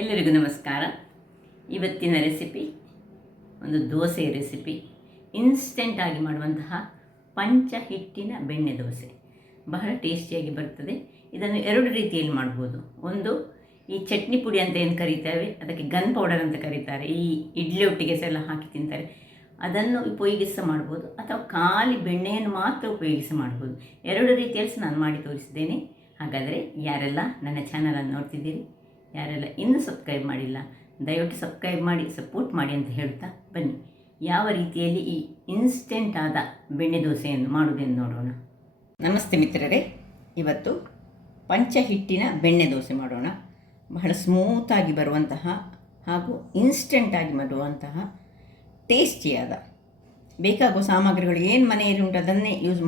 ಎಲ್ಲರಿಗೂ ನಮಸ್ಕಾರ. ಇವತ್ತಿನ ರೆಸಿಪಿ ಒಂದು ದೋಸೆ ರೆಸಿಪಿ. ಇನ್ಸ್ಟೆಂಟ್ ಆಗಿ ಮಾಡುವಂತಹ ಪಂಚ ಹಿಟ್ಟಿನ ಬೆಣ್ಣೆ ದೋಸೆ ಬಹಳ ಟೇಸ್ಟಿಯಾಗಿ ಬರ್ತದೆ. ಇದನ್ನು ಎರಡು ರೀತಿಯಲ್ಲಿ ಮಾಡ್ಬೋದು. ಒಂದು, ಈ ಚಟ್ನಿ ಪುಡಿ ಅಂತ ಏನು ಕರೀತೇವೆ, ಅದಕ್ಕೆ ಗನ್ ಪೌಡರ್ ಅಂತ ಕರೀತಾರೆ. ಈ ಇಡ್ಲಿ ಒಟ್ಟಿಗೆ ಎಲ್ಲ ಹಾಕಿ ತಿಂತಾರೆ. ಅದನ್ನು ಉಪಯೋಗಿಸಿ ಮಾಡ್ಬೋದು, ಅಥವಾ ಖಾಲಿ ಬೆಣ್ಣೆಯನ್ನು ಮಾತ್ರ ಉಪಯೋಗಿಸಿ ಮಾಡ್ಬೋದು. ಎರಡು ರೀತಿಯಲ್ಲಿ ನಾನು ಮಾಡಿ ತೋರಿಸಿದ್ದೇನೆ. ಹಾಗಾದರೆ ಯಾರೆಲ್ಲ ನನ್ನ ಚಾನಲನ್ನು ನೋಡ್ತಿದ್ದೀರಿ, ಯಾರೆಲ್ಲ ಇನ್ನೂ ಸಬ್ಸ್ಕ್ರೈಬ್ ಮಾಡಿಲ್ಲ, ದಯವಿಟ್ಟು ಸಬ್ಸ್ಕ್ರೈಬ್ ಮಾಡಿ ಸಪೋರ್ಟ್ ಮಾಡಿ ಅಂತ ಹೇಳ್ತಾ ಬನ್ನಿ ಯಾವ ರೀತಿಯಲ್ಲಿ ಈ ಇನ್ಸ್ಟೆಂಟ್ ಆದ ಬೆಣ್ಣೆ ದೋಸೆಯನ್ನು ಮಾಡುವುದೆಂದು ನೋಡೋಣ. ನಮಸ್ತೆ ಮಿತ್ರರೇ, ಇವತ್ತು ಪಂಚ ಹಿಟ್ಟಿನ ಬೆಣ್ಣೆ ದೋಸೆ ಮಾಡೋಣ. ಬಹಳ ಸ್ಮೂತಾಗಿ ಬರುವಂತಹ ಹಾಗೂ ಇನ್ಸ್ಟೆಂಟಾಗಿ ಮಾಡುವಂತಹ ಟೇಸ್ಟಿಯಾದ, ಬೇಕಾಗುವ ಸಾಮಗ್ರಿಗಳು ಏನು ಮನೆಯಲ್ಲಿ ಉಂಟು ಅದನ್ನೇ ಯೂಸ್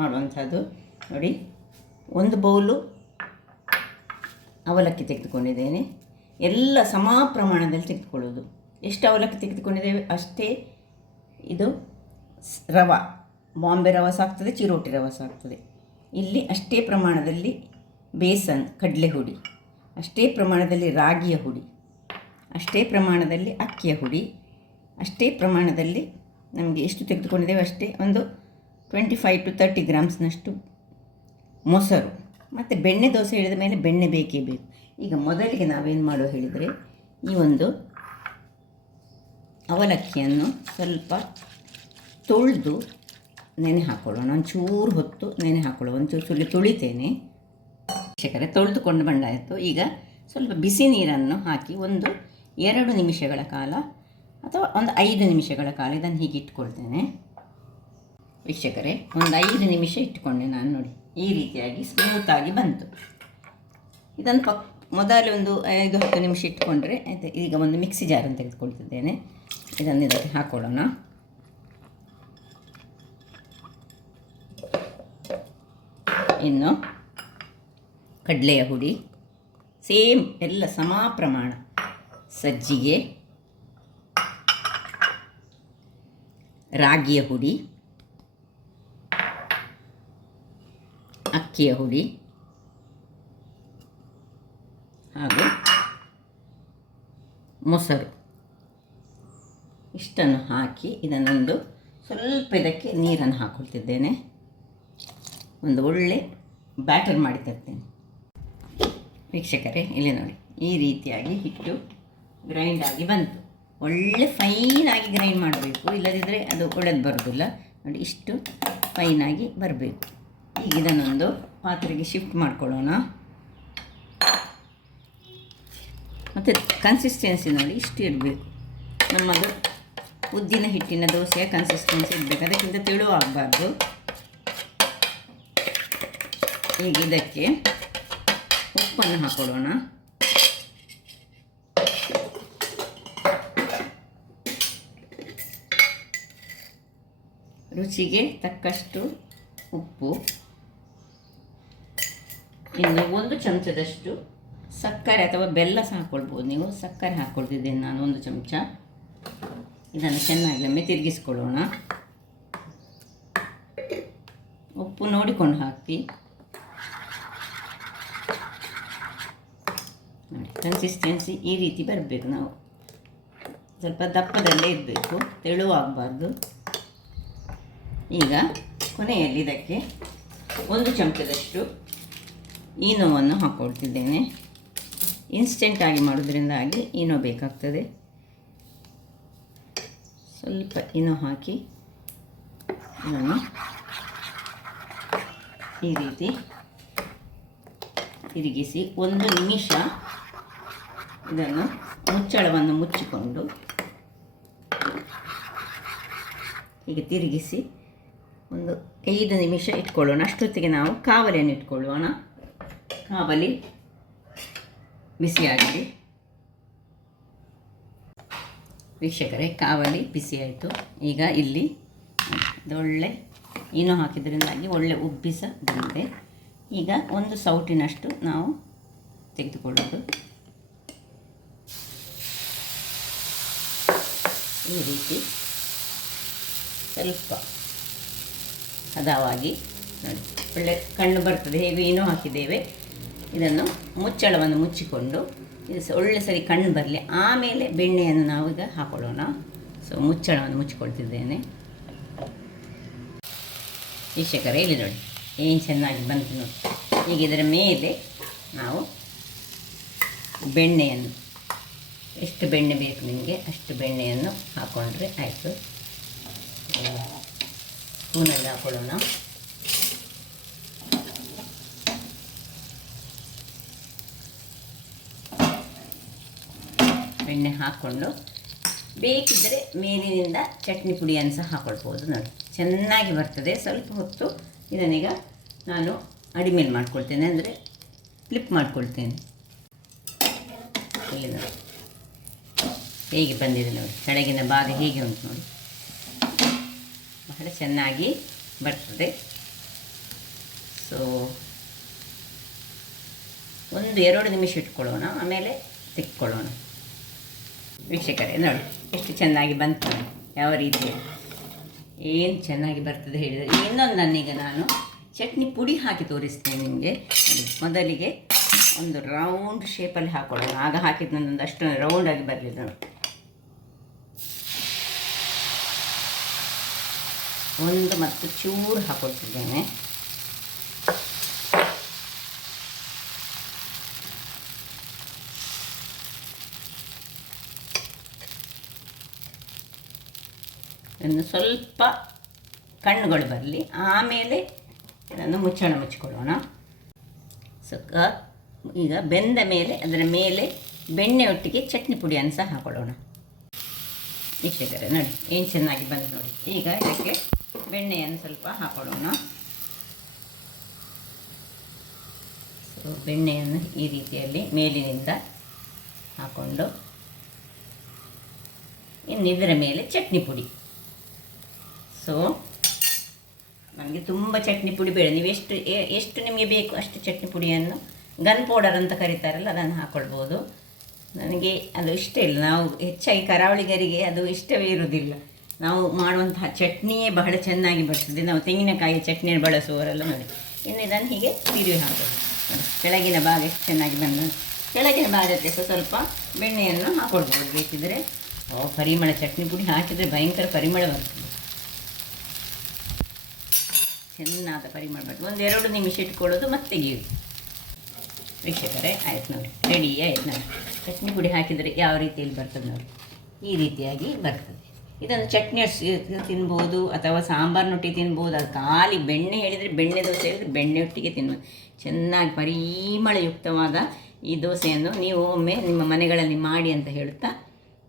ಮಾಡುವಂಥದ್ದು. ನೋಡಿ, ಒಂದು ಬೌಲು ಅವಲಕ್ಕಿ ತೆಗೆದುಕೊಂಡಿದ್ದೇನೆ. ಎಲ್ಲ ಸಮ ಪ್ರಮಾಣದಲ್ಲಿ ತೆಗೆದುಕೊಳ್ಳೋದು. ಎಷ್ಟು ಅವಲಕ್ಕಿ ತೆಗೆದುಕೊಂಡಿದ್ದೇವೆ ಅಷ್ಟೇ ಇದು ರವೆ, ಬಾಂಬೆ ರವೆ ಸಾಕ್ತದೆ, ಚಿರೋಟಿ ರವೆ ಸಾಕ್ತದೆ. ಇಲ್ಲಿ ಅಷ್ಟೇ ಪ್ರಮಾಣದಲ್ಲಿ ಬೇಸನ್ ಕಡಲೆ ಹುಡಿ, ಅಷ್ಟೇ ಪ್ರಮಾಣದಲ್ಲಿ ರಾಗಿಯ ಹುಡಿ, ಅಷ್ಟೇ ಪ್ರಮಾಣದಲ್ಲಿ ಅಕ್ಕಿಯ ಹುಡಿ, ಅಷ್ಟೇ ಪ್ರಮಾಣದಲ್ಲಿ ನಮಗೆ ಎಷ್ಟು ತೆಗೆದುಕೊಂಡಿದ್ದೇವೆ ಅಷ್ಟೇ ಒಂದು 25 to 30 ಗ್ರಾಮ್ಸ್ನಷ್ಟು ಮೊಸರು. ಮತ್ತು ಬೆಣ್ಣೆ ದೋಸೆ ಹೇಳಿದ ಮೇಲೆ ಬೆಣ್ಣೆ ಬೇಕೇ ಬೇಕು. ಈಗ ಮೊದಲಿಗೆ ನಾವೇನು ಮಾಡೋ ಹೇಳಿದರೆ, ಈ ಒಂದು ಅವಲಕ್ಕಿಯನ್ನು ಸ್ವಲ್ಪ ತೊಳೆದು ನೆನೆ ಹಾಕ್ಕೊಳ್ಳೋಣ. ಒಂಚೂರು ಹೊತ್ತು ನೆನೆ ಹಾಕ್ಕೊಳ್ಳೋ, ಒಂಚೂರು ಸುಳ್ಳಿ ತುಳಿತೇನೆ. ಶಿಕ್ಷಕರೇ, ತೊಳೆದುಕೊಂಡು ಬಂದಾಯಿತು. ಈಗ ಸ್ವಲ್ಪ ಬಿಸಿ ನೀರನ್ನು ಹಾಕಿ ಒಂದು 2 ನಿಮಿಷಗಳ ಕಾಲ ಅಥವಾ ಒಂದು 5 ನಿಮಿಷಗಳ ಕಾಲ ಇದನ್ನು ಹೀಗೆ ಇಟ್ಕೊಳ್ತೇನೆ. ವೀಕ್ಷಕರೇ, ಒಂದು 5 ನಿಮಿಷ ಇಟ್ಟುಕೊಂಡೆ ನಾನು. ನೋಡಿ, ಈ ರೀತಿಯಾಗಿ ಸ್ಮೂತಾಗಿ ಬಂತು. ಇದನ್ನು ಮೊದಲು ಒಂದು 5-10 ನಿಮಿಷ ಇಟ್ಕೊಂಡ್ರೆ ಆಯಿತು. ಈಗ ಒಂದು ಮಿಕ್ಸಿ ಜಾರನ್ನು ತೆಗೆದುಕೊಳ್ತಿದ್ದೇನೆ. ಇದನ್ನು ಇದಕ್ಕೆ ಹಾಕೊಳ್ಳೋಣ. ಇನ್ನು ಕಡಲೆಯ ಹುಡಿ ಸೇಮ್ ಎಲ್ಲ ಸಮ ಪ್ರಮಾಣ, ಸಜ್ಜಿಗೆ, ರಾಗಿಯ ಹುಡಿ, ಅಕ್ಕಿಯ ಹುಡಿ ಹಾಗೂ ಮೊಸರು ಇಷ್ಟನ್ನು ಹಾಕಿ ಇದನ್ನೊಂದು ಸ್ವಲ್ಪ ಇದಕ್ಕೆ ನೀರನ್ನು ಹಾಕ್ಕೊಳ್ತಿದ್ದೇನೆ. ಒಂದು ಒಳ್ಳೆ ಬ್ಯಾಟರ್ ಮಾಡಿ ತರ್ತೇನೆ. ವೀಕ್ಷಕರೇ, ಇಲ್ಲಿ ನೋಡಿ, ಈ ರೀತಿಯಾಗಿ ಹಿಟ್ಟು ಗ್ರೈಂಡ್ ಆಗಿ ಬಂತು. ಒಳ್ಳೆ ಫೈನಾಗಿ ಗ್ರೈಂಡ್ ಮಾಡಬೇಕು, ಇಲ್ಲದಿದ್ದರೆ ಅದು ಒಳ್ಳೆದು ಬರೋದಿಲ್ಲ. ನೋಡಿ, ಇಷ್ಟು ಫೈನಾಗಿ ಬರಬೇಕು. ಈಗ ಇದನ್ನೊಂದು ಪಾತ್ರೆಗೆ ಶಿಫ್ಟ್ ಮಾಡ್ಕೊಳ್ಳೋಣ. ಮತ್ತು ಕನ್ಸಿಸ್ಟೆನ್ಸಿ ನೋಡಿ, ಇಷ್ಟು ಇರಬೇಕು. ನಮ್ಮದು ಉದ್ದಿನ ಹಿಟ್ಟಿನ ದೋಸೆಯ ಕನ್ಸಿಸ್ಟೆನ್ಸಿ ಇರಬೇಕು, ಅದಕ್ಕಿಂತ ತೆಳುವಾಗಬಾರ್ದು. ಈಗ ಇದಕ್ಕೆ ಉಪ್ಪನ್ನು ಹಾಕೊಳ್ಳೋಣ. ರುಚಿಗೆ ತಕ್ಕಷ್ಟು ಉಪ್ಪು, ಇನ್ನು 1 ಚಮಚದಷ್ಟು ಸಕ್ಕರೆ ಅಥವಾ ಬೆಲ್ಲ ಸಹ ಹಾಕ್ಕೊಳ್ಬೋದು. ನೀವು ಸಕ್ಕರೆ ಹಾಕ್ಕೊಳ್ತಿದ್ದೇನೆ ನಾನು 1 ಚಮಚ. ಇದನ್ನು ಚೆನ್ನಾಗಿ ಒಮ್ಮೆ ತಿರುಗಿಸ್ಕೊಳ್ಳೋಣ. ಉಪ್ಪು ನೋಡಿಕೊಂಡು ಹಾಕಿ. ಕನ್ಸಿಸ್ಟೆನ್ಸಿ ಈ ರೀತಿ ಬರಬೇಕು. ನಾವು ಸ್ವಲ್ಪ ದಪ್ಪದಲ್ಲೇ ಇರಬೇಕು, ತೆಳುವಾಗಬಾರ್ದು. ಈಗ ಕೊನೆಯಲ್ಲಿ ಇದಕ್ಕೆ 1 ಚಮಚದಷ್ಟು ಈನೋವನ್ನು ಹಾಕ್ಕೊಳ್ತಿದ್ದೇನೆ. ಇನ್ಸ್ಟೆಂಟಾಗಿ ಮಾಡೋದ್ರಿಂದಾಗಿ ಈನೋ ಬೇಕಾಗ್ತದೆ. ಸ್ವಲ್ಪ ಈನೋ ಹಾಕಿ ಇದನ್ನು ಈ ರೀತಿ ತಿರುಗಿಸಿ 1 ನಿಮಿಷ ಇದನ್ನು ಮುಚ್ಚಳವನ್ನು ಮುಚ್ಚಿಕೊಂಡು ಹೀಗೆ ತಿರುಗಿಸಿ ಒಂದು 5 ನಿಮಿಷ ಇಟ್ಕೊಳ್ಳೋಣ. ಅಷ್ಟೊತ್ತಿಗೆ ನಾವು ಕಾವಲಿಯನ್ನು ಇಟ್ಕೊಳ್ಳೋಣ. ಕಾವಲಿ ಬಿಸಿಯಾಗಲಿ. ವೀಕ್ಷಕರೇ, ಕಾವಲಿ ಬಿಸಿಯಾಯಿತು. ಈಗ ಇಲ್ಲಿ ಒಳ್ಳೆ ಈನೋ ಹಾಕಿದ್ರಿಂದಾಗಿ ಒಳ್ಳೆ ಉಬ್ಬಿಸ ಬಂದಿದೆ. ಈಗ 1 ಸೌಟಿನಷ್ಟು ನಾವು ತೆಗೆದುಕೊಳ್ಳೋದು. ಈ ರೀತಿ ಸ್ವಲ್ಪ ಹದವಾಗಿ ನೋಡಿ, ಒಳ್ಳೆ ಕಣ್ಣು ಬರ್ತದೆ. ಹೇಗೆ ಏನೋ ಹಾಕಿದ್ದೇವೆ. ಇದನ್ನು ಮುಚ್ಚಳವನ್ನು ಮುಚ್ಚಿಕೊಂಡು ಇದು ಒಳ್ಳೆ ಸರಿ ಕಣ್ಣು ಬರಲಿ. ಆಮೇಲೆ ಬೆಣ್ಣೆಯನ್ನು ನಾವು ಈಗ ಹಾಕೊಳ್ಳೋಣ. ಸೊ ಮುಚ್ಚಳವನ್ನು ಮುಚ್ಚಿಕೊಳ್ತಿದ್ದೇನೆ. ವೀಕ್ಷಕರೇ, ಇಲ್ಲಿ ನೋಡಿ ಏನು ಚೆನ್ನಾಗಿ ಬಂತು ನೋಡಿ. ಈಗ ಇದರ ಮೇಲೆ ನಾವು ಬೆಣ್ಣೆಯನ್ನು, ಎಷ್ಟು ಬೆಣ್ಣೆ ಬೇಕು ನಿಮಗೆ ಅಷ್ಟು ಬೆಣ್ಣೆಯನ್ನು ಹಾಕ್ಕೊಂಡ್ರೆ ಆಯಿತು. ಸ್ಪೂನಲ್ಲಿ ಹಾಕೊಳ್ಳೋಣ. ಬೆಣ್ಣೆ ಹಾಕ್ಕೊಂಡು ಬೇಕಿದ್ದರೆ ಮೇಲಿನಿಂದ ಚಟ್ನಿ ಪುಡಿಯನ್ನು ಸಹ ಹಾಕ್ಕೊಳ್ಬೋದು ನೋಡಿ. ಚೆನ್ನಾಗಿ ಬರ್ತದೆ. ಸ್ವಲ್ಪ ಹೊತ್ತು ಇದನ್ನೀಗ ನಾನು ಅಡಿಮೇಲೆ ಮಾಡ್ಕೊಳ್ತೇನೆ, ಅಂದರೆ ಫ್ಲಿಪ್ ಮಾಡ್ಕೊಳ್ತೇನೆ. ಇಲ್ಲಿ ನೋಡಿ ಹೇಗೆ ಬಂದಿದೆ ನೋಡಿ, ಕೆಳಗಿನ ಭಾಗ ಹೇಗೆ ಉಂಟು ನೋಡಿ, ಬಹಳ ಚೆನ್ನಾಗಿ ಬರ್ತದೆ. ಸೊ 1-2 ನಿಮಿಷ ಇಟ್ಕೊಳ್ಳೋಣ, ಆಮೇಲೆ ತೆಕ್ಕೊಳ್ಳೋಣ. ವೀಕ್ಷಕರೇ ನೋಡಿ ಎಷ್ಟು ಚೆನ್ನಾಗಿ ಬಂತು, ಯಾವ ರೀತಿ ಏನು ಚೆನ್ನಾಗಿ ಬರ್ತದೆ ಹೇಳಿದರೆ. ಇನ್ನೊಂದು ನಾನೀಗ ನಾನು ಚಟ್ನಿ ಪುಡಿ ಹಾಕಿ ತೋರಿಸ್ತೇನೆ ನಿಮಗೆ. ಮೊದಲಿಗೆ ಒಂದು ರೌಂಡ್ ಶೇಪಲ್ಲಿ ಹಾಕೊಳ್ಳೋಣ. ಆಗ ಹಾಕಿದ ನಂದು ಅಷ್ಟು ರೌಂಡಾಗಿ ಬರಲಿಲ್ಲ ನೋಡಿ. ಒಂದು ಮತ್ತು ಚೂರು ಹಾಕೊಳ್ತಿದ್ದೇನೆ. ಇನ್ನು ಸ್ವಲ್ಪ ಕಣ್ಣುಗಳು ಬರಲಿ, ಆಮೇಲೆ ಇದನ್ನು ಮುಚ್ಚಳ ಮುಚ್ಚಿಕೊಳ್ಳೋಣ. ಸೊ ಈಗ ಬೆಂದ ಮೇಲೆ ಅದರ ಮೇಲೆ ಬೆಣ್ಣೆ ಒಟ್ಟಿಗೆ ಚಟ್ನಿ ಪುಡಿಯನ್ನು ಸಹ ಹಾಕೊಳ್ಳೋಣ. ವೀಕ್ಷಕರೇ ನೋಡಿ ಏನು ಚೆನ್ನಾಗಿ ಬಂದು ನೋಡಿ. ಈಗ ಇದಕ್ಕೆ ಬೆಣ್ಣೆಯನ್ನು ಸ್ವಲ್ಪ ಹಾಕೊಳ್ಳೋಣ. ಸೊ ಬೆಣ್ಣೆಯನ್ನು ಈ ರೀತಿಯಲ್ಲಿ ಮೇಲಿನಿಂದ ಹಾಕ್ಕೊಂಡು ಇನ್ನು ಇದರ ಮೇಲೆ ಚಟ್ನಿ ಪುಡಿ. ಸೊ ನಮಗೆ ತುಂಬ ಚಟ್ನಿ ಪುಡಿ ಬೇಡ, ನೀವು ಎಷ್ಟು ನಿಮಗೆ ಬೇಕು ಅಷ್ಟು ಚಟ್ನಿ ಪುಡಿಯನ್ನು, ಗನ್ ಪೌಡರ್ ಅಂತ ಕರೀತಾರಲ್ಲ ಅದನ್ನು ಹಾಕ್ಕೊಳ್ಬೋದು. ನನಗೆ ಅದು ಇಷ್ಟ ಇಲ್ಲ. ನಾವು ಹೆಚ್ಚಾಗಿ ಕರಾವಳಿಗರಿಗೆ ಅದು ಇಷ್ಟವೇ ಇರುವುದಿಲ್ಲ. ನಾವು ಮಾಡುವಂತಹ ಚಟ್ನಿಯೇ ಬಹಳ ಚೆನ್ನಾಗಿ ಬರ್ತದೆ. ನಾವು ತೆಂಗಿನಕಾಯಿ ಚಟ್ನಿಯನ್ನು ಬಳಸುವವರೆಲ್ಲ ನೋಡಿ. ಇನ್ನು ಇದನ್ನು ಹೀಗೆ ತಿರುವಿ ಹಾಕೋದು. ಕೆಳಗಿನ ಭಾಗ ಎಷ್ಟು ಚೆನ್ನಾಗಿ ಬಂದ, ಕೆಳಗಿನ ಭಾಗಕ್ಕೆ ಸ್ವಲ್ಪ ಬೆಣ್ಣೆಯನ್ನು ಹಾಕ್ಕೊಳ್ಬೋದು ಬೇಕಿದ್ದರೆ. ಪರಿಮಳ, ಚಟ್ನಿ ಪುಡಿ ಹಾಕಿದರೆ ಭಯಂಕರ ಪರಿಮಳ ಬರ್ತದೆ, ಚೆನ್ನಾದ ಪರಿಮಳ ಬರ್ತದೆ. 1-2 ನಿಮಿಷ ಇಟ್ಕೊಳ್ಳೋದು ಮತ್ತೆ ತೆಗೆಯೋದು. ವೀಕ್ಷಕರೇ ಆಯ್ತು ನೋಡಿ, ರೆಡಿ ಆಯ್ತು ನೋಡಿ. ಚಟ್ನಿ ಪುಡಿ ಹಾಕಿದರೆ ಯಾವ ರೀತಿಯಲ್ಲಿ ಬರ್ತದೆ ನೋಡಿ, ಈ ರೀತಿಯಾಗಿ ಬರ್ತದೆ. ಇದನ್ನು ಚಟ್ನಿ ತಿನ್ಬೋದು ಅಥವಾ ಸಾಂಬಾರಿನೊಟ್ಟಿಗೆ ತಿನ್ಬೋದು. ಅದು ಖಾಲಿ ಬೆಣ್ಣೆ ಹೇಳಿದರೆ, ಬೆಣ್ಣೆ ದೋಸೆ ಹೇಳಿದರೆ ಬೆಣ್ಣೆ ಒಟ್ಟಿಗೆ ತಿನ್ಬೋದು. ಚೆನ್ನಾಗಿ ಪರಿಮಳಯುಕ್ತವಾದ ಈ ದೋಸೆಯನ್ನು ನೀವು ಒಮ್ಮೆ ನಿಮ್ಮ ಮನೆಗಳಲ್ಲಿ ಮಾಡಿ ಅಂತ ಹೇಳುತ್ತಾ,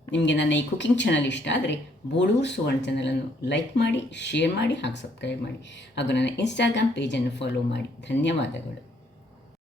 ನಿಮಗೆ ನನ್ನ ಈ ಕುಕಿಂಗ್ ಚಾನಲ್ ಇಷ್ಟ ಆದರೆ ಬೋಳೂರು ಸುವರ್ಣ ಚಾನಲನ್ನು ಲೈಕ್ ಮಾಡಿ, ಶೇರ್ ಮಾಡಿ ಹಾಗೂ ಸಬ್ಸ್ಕ್ರೈಬ್ ಮಾಡಿ ಹಾಗೂ ನನ್ನ ಇನ್ಸ್ಟಾಗ್ರಾಮ್ ಪೇಜನ್ನು ಫಾಲೋ ಮಾಡಿ. ಧನ್ಯವಾದಗಳು.